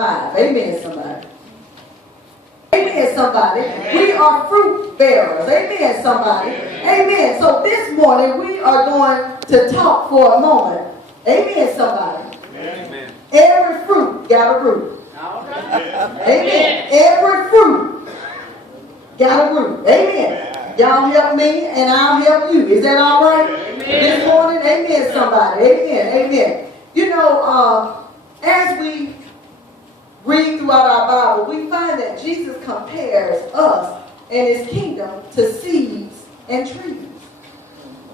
5. Amen, somebody. Amen, somebody. We are fruit bearers. Amen, somebody. Amen. So this morning we are going to talk for a moment. Amen, somebody. Amen. Every fruit got a root. All right. Amen. Every fruit got a root. Amen. Y'all help me and I'll help you. Is that all right? Amen. This morning, amen, somebody. Amen. Amen. You know, as we read throughout our Bible, we find that Jesus compares us and his kingdom to seeds and trees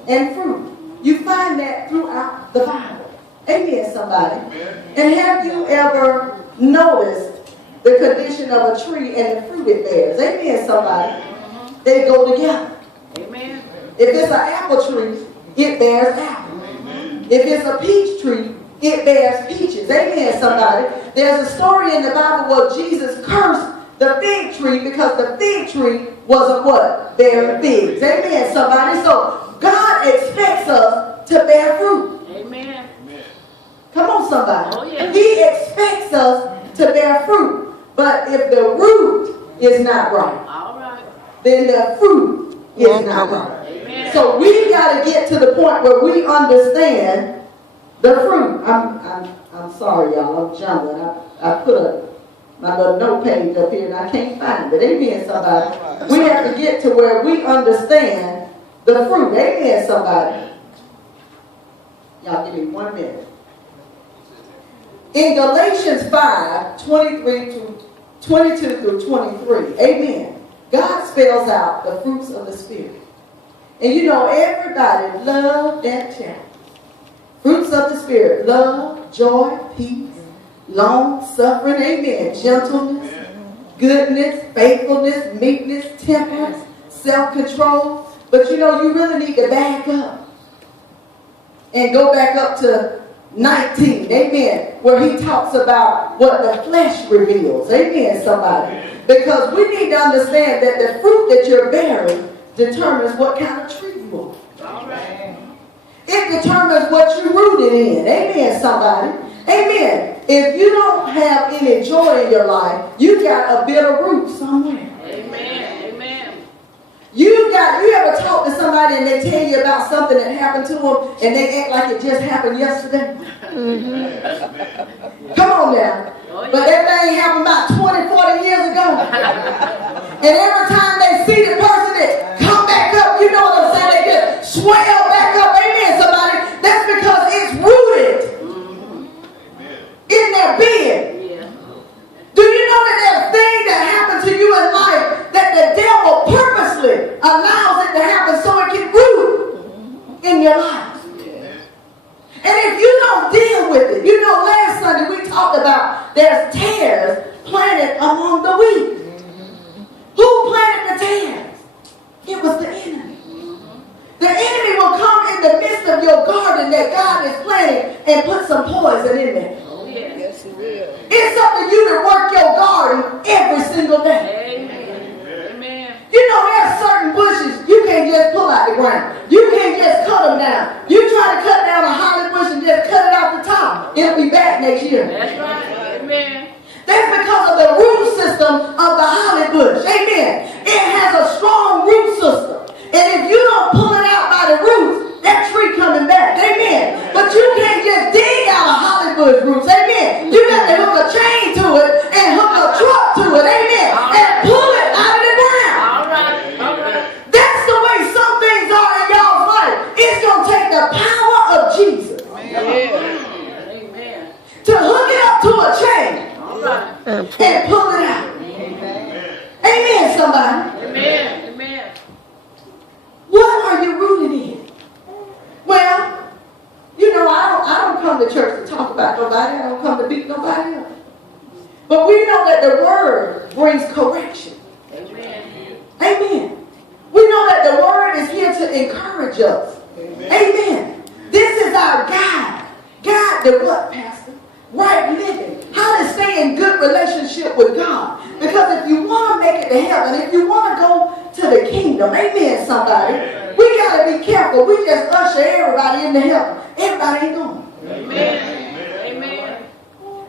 and fruit. You find that throughout the Bible. Amen, somebody. Amen. And have you ever noticed the condition of a tree and the fruit it bears? Amen, somebody. They go together. Amen. If it's an apple tree, it bears apples. If it's a peach tree, it bears peaches. Amen, somebody. There's a story in the Bible where Jesus cursed the fig tree because the fig tree was a what? Bearing figs. Amen, somebody. So God expects us to bear fruit. Amen. Come on, somebody. Oh, yeah. He expects us to bear fruit. But if the root is not right, all right, then the fruit is not right. Amen. So we got to get to the point where we understand the fruit. I'm sorry, y'all. I'm jumbling. I put my little note page up here and I can't find it. Amen, somebody. We have to get to where we understand the fruit. Amen, somebody. Y'all give me 1 minute. In Galatians 5, 22 through 23, amen, God spells out the fruits of the Spirit. And you know, everybody loved that chapter. Fruits of the Spirit: love, joy, peace, long-suffering, amen, gentleness, goodness, faithfulness, meekness, temperance, self-control. But you know, you really need to back up and go back up to 19, amen, where he talks about what the flesh reveals. Amen, somebody. Because we need to understand that the fruit that you're bearing determines what kind of tree you are. All right. It determines what you're rooted in. Amen, somebody. Amen. If you don't have any joy in your life, you got a bitter root somewhere. Amen. You ever talk to somebody and they tell you about something that happened to them and they act like it just happened yesterday? Mm-hmm. Come on now. Oh, yeah. But that thing happened about 20, 40 years ago. And every time they see the person that come back up, you know what I'm saying, they just swell back up. Amen, somebody. That's because it's rooted in their being. Do you know that there's things that happen to you in life that the devil purposely allows it to happen so it can root in your life? And if you don't deal with it, you know, last Sunday we talked about there's tares planted among the wheat. Who planted the tares? It was the enemy. The enemy will come in the midst of your garden that God is planting and put some poison in there. Yes, he will. It's up to you to work your garden every single day. Amen. You know, there's certain bushes you can't just pull out the ground. You can't just cut them down. You try to cut down a holly bush and just cut it off the top, it'll be back next year. That's right. Amen. That's because of the root system of the holly bush. Amen. It has a strong root system. And if you don't pull it out by the roots, that tree coming back. Amen. But you can't just dig out a holly bush roots. Amen. You got to hook a chain to it and hook a truck to it. Amen. And pull it out of the ground. All right. That's the way some things are in y'all's life. It's going to take the power of Jesus. Amen. To hook it up to a chain. All right. And pull it out. Amen. Amen, somebody. Amen. What are you rooted in? Well, you know, I don't come to church to talk about nobody. I don't come to beat nobody up. But we know that the word brings correction. Amen. Amen. We know that the word is here to encourage us. Amen. Amen. This is our guide. Guide to what, Pastor? Right living. How to stay in good relationship with God. Because if you want to make it to heaven, if you want to go to the kingdom, amen, somebody, we got to be careful. We just usher everybody into heaven. Everybody ain't going. Amen.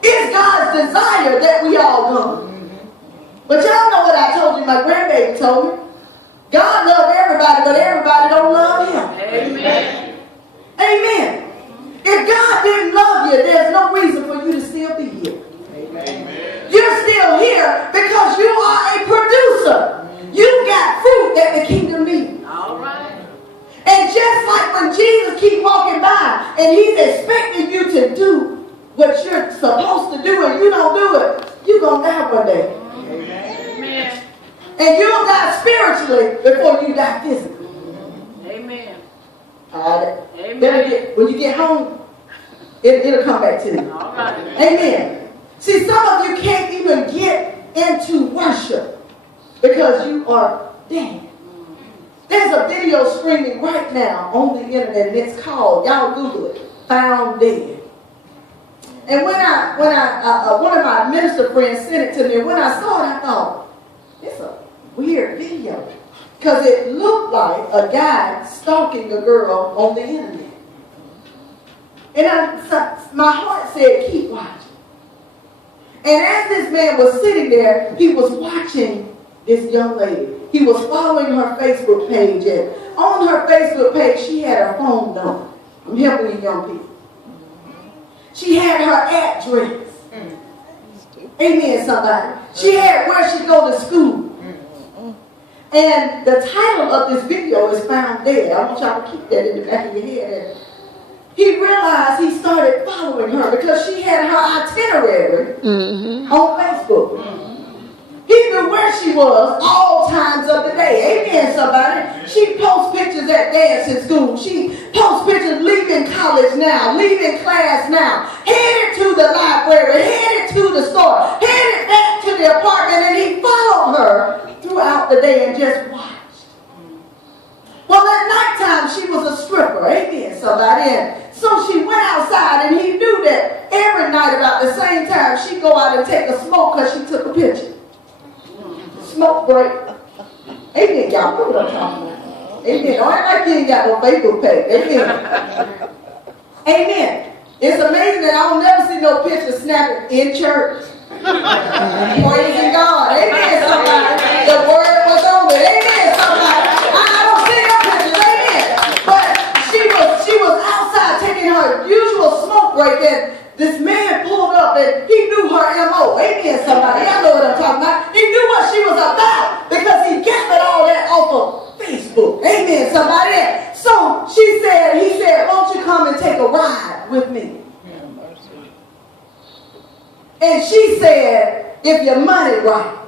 It's God's desire that what my grandbaby told me. God loves everybody, but everybody don't love him. Amen. Amen. If God didn't love you, there's no reason for you to still be here. Amen. You're still here because you are a producer. You got fruit that the kingdom needs. All right. And just like when Jesus keeps walking by and he's expecting you to do what you're supposed to do and you don't do it, you're going to die one day. Amen. And you'll die spiritually before you die physically. Amen. All right. Amen. When you get home, it'll come back to you. All right. Amen. See, some of you can't even get into worship because you are dead. There's a video streaming right now on the internet, and it's called, y'all Google it, Found Dead. And when one of my minister friends sent it to me, and when I saw it, I thought, it's a weird video. Because it looked like a guy stalking a girl on the internet. And my heart said, keep watching. And as this man was sitting there, he was watching this young lady. He was following her Facebook page. And on her Facebook page, she had her phone number. I'm helping you young people. She had her address. Amen, somebody. She had where she go to school. And the title of this video is Found Dead. I want y'all to keep that in the back of your head. And he realized he started following her because she had her itinerary on Facebook. He knew where she was all times of the day. Amen, somebody. She posts pictures at dance in school. She posts pictures leaving college now, leaving class now, headed to the library, headed to the store, headed back to the apartment, and he followed her throughout the day and just watched. Well, at nighttime, she was a stripper. Amen, somebody. And so she went outside, and he knew that every night about the same time, she'd go out and take a smoke because she took a picture. Smoke break. Amen. Y'all know what I'm talking about. Amen. Don't act like you ain't got no Facebook page. Amen. Amen. It's amazing that I don't never see no picture snapping in church. Praising God. Amen, somebody. The word was on it. Amen, somebody. I don't see no pictures. Amen. But she was outside taking her usual smoke break, and this man pulled up and he knew her M.O. Amen, somebody. Y'all know what I'm talking about. He knew what she was about because he gathered all that off of Facebook. Amen, somebody. So he said, won't you come and take a ride with me? And she said, if your money right.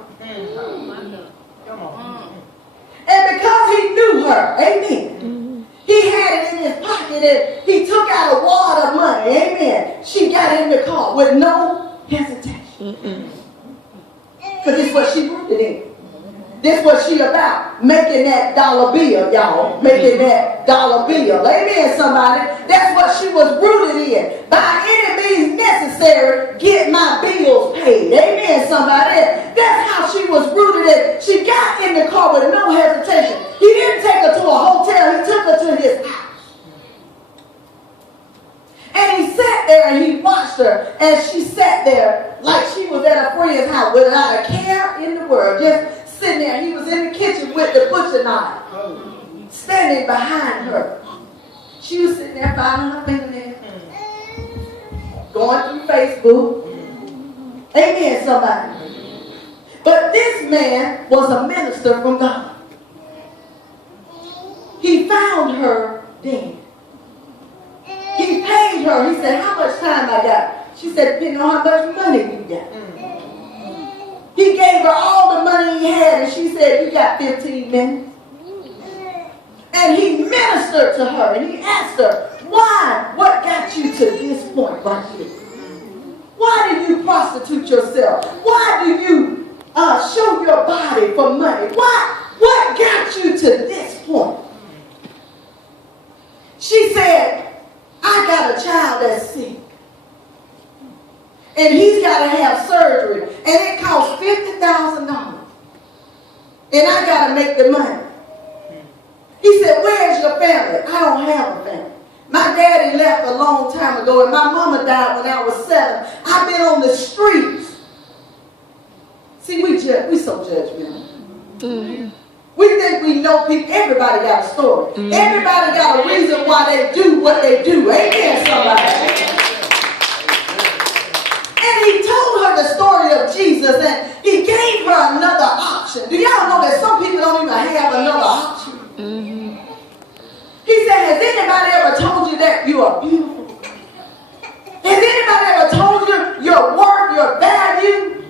And because he knew her, amen, he had it in his pocket and he took out a wad of money, amen. She got in the car with no hesitation. Because this is what she rooted in. This is what she about. Making that dollar bill, y'all. Making that dollar bill. Amen, somebody. That's what she was rooted in. By any means necessary, get my bills paid. Amen, somebody. That's how she was rooted in. She got in the car with no hesitation. He didn't take her to a hotel. He took her to his house. And he sat there and he watched her as she sat there like she was at a friend's house without a care in the world. Just sitting there. He was in the kitchen with the butcher knife, standing behind her. She was sitting there filing her fingernails, going through Facebook. Amen, somebody. But this man was a minister from God. He found her dead. He paid her. He said, how much time I got? She said, depending on how much money you got. He gave her all the money he had, and she said, you got 15 minutes. And he ministered to her, and he asked her, why? What got you to this point right here? Why do you prostitute yourself? Why do you show your body for money? What got you to this point? She said, I got a child that's sick. And he's got to have surgery. And it costs $50,000. And I got to make the money. He said, where's your family? I don't have a family. My daddy left a long time ago, and my mama died when I was 7. I've been on the streets. See, we so judgmental. We think we know people. Everybody got a story. Everybody got a reason why they do what they do. Amen, somebody. And he told her the story of Jesus, and he gave her another option. Do y'all know that some people don't even have another option? He said, has anybody ever told you that you are beautiful? Has anybody ever told you your worth, your value?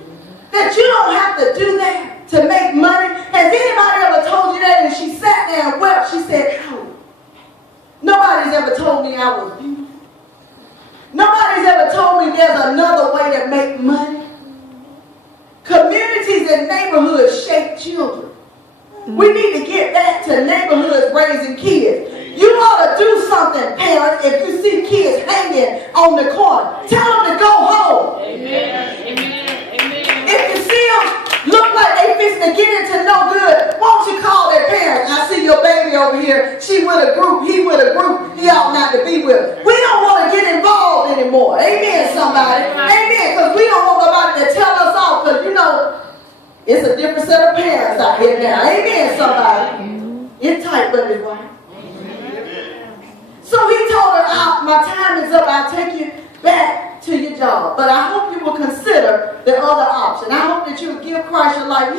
That you don't have to do that to make money? Has anybody ever told you that? And she sat there and wept. She said, no. Nobody's ever told me I was beautiful. Nobody's ever told me there's another way to make money. Communities and neighborhoods shape children. We need to get back to neighborhoods raising kids. You ought to do something, parents, if you see kids hanging on the corner. Tell them to go home. Amen. Amen. If you see them look like they fixing to get into no good, won't you call their parents? I see your baby over here. She with a group. He with a group. He ought not to be with. We don't want to get involved anymore. Amen, somebody. Amen. Because we don't want nobody to tell us off. Because, you know, it's a different set of parents out here now. Amen, somebody. It's tight, but it's right. So he told her, my time is up. I'll take you back to your job. But I hope you will consider the other option. I hope that you will give Christ your life.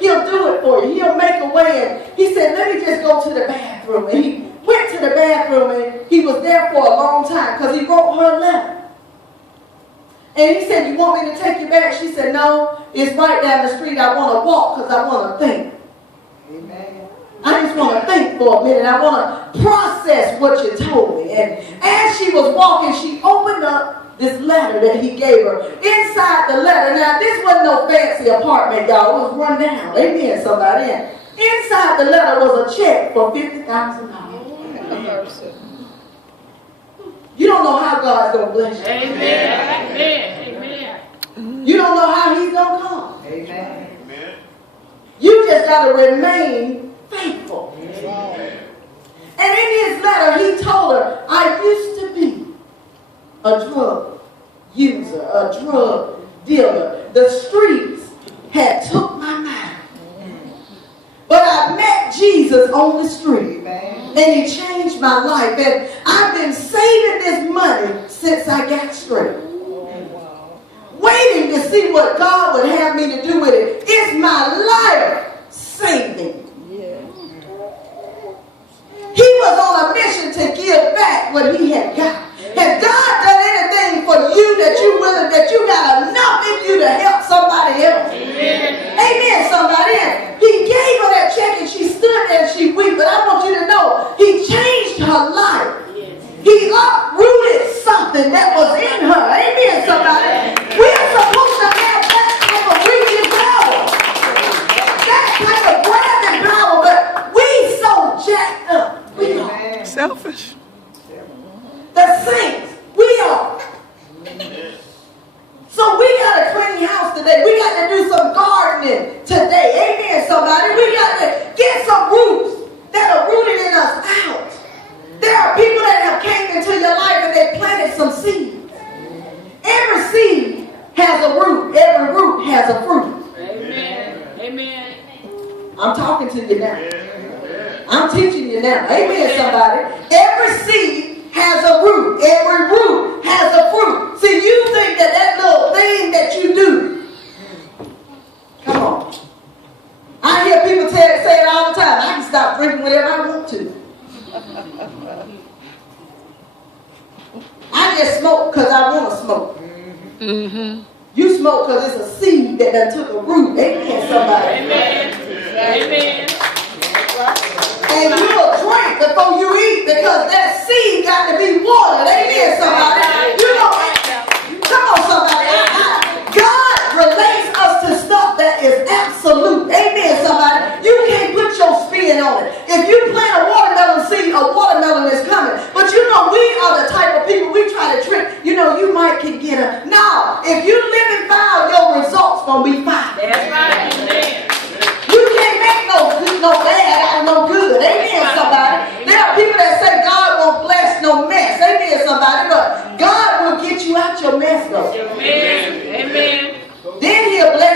He'll do it for you. He'll make a way. And he said, let me just go to the bathroom. And he went to the bathroom, and he was there for a long time because he wrote her a letter. And he said, you want me to take you back? She said, no, it's right down the street. I want to walk because I want to think. Amen. I just want to think for a minute. I want to process what you told me. And as she was walking, she opened up this letter that he gave her. Inside the letter, now this wasn't no fancy apartment, y'all. It was run down. Amen, somebody. Inside the letter was a check for $50,000. You don't know how God's going to bless you. Amen. Amen. You don't know how he's going to come. Amen. You just got to remain faithful. Amen. And in his letter, he told her, I used to be a drug user, a drug dealer. The streets had took my mind. But I met Jesus on the street. And he changed my life. And I've been saving this money since I got straight. Waiting to see what God would have me to do with it. It's my life saving. He was on a mission to give back what he had got. Has God done anything for you that you willing, that you got enough in you to help somebody else? Amen. Amen, somebody. He gave her that check and she stood there and she wept. But I want you to know, he changed her life. He uprooted something that was in her. Amen, somebody. We're supposed to have that type of reaching power. That type of grabbing power. But we so jacked up. We are. Selfish. The saints. We are. So we got to clean house today. We got to do some gardening today. Amen, somebody. We got to get some roots that are rooted in us out. There are people that have came into your life and they planted some seeds. Every seed has a root. Every root has a fruit. Amen. Amen. I'm talking to you now. I'm teaching you now. Amen, somebody. Every seed has a root. Every root has a fruit. See, you think that that little thing that you do. Come on. I hear people say it all the time. I can stop drinking whenever I want to. I just smoke because I want to smoke. You smoke because it's a seed that done took a root. Amen, somebody. Amen. Amen. And you'll drink before you eat because that seed got to be watered. Amen, somebody. You know, come on, somebody. God relates us to stuff that is absolute. Amen, somebody. You can't put your spin on it. If you plant a watermelon seed, a watermelon is coming. But you know, we are the type of people we try to trick. You know, you might can get a. No, if you live in foul, your results gonna be foul. That's right. Amen. You can't make no bad out of no good. Amen, somebody. There are people that say God won't bless no mess. Amen, somebody. But God will get you out your mess, though. Amen. Amen. Then he'll bless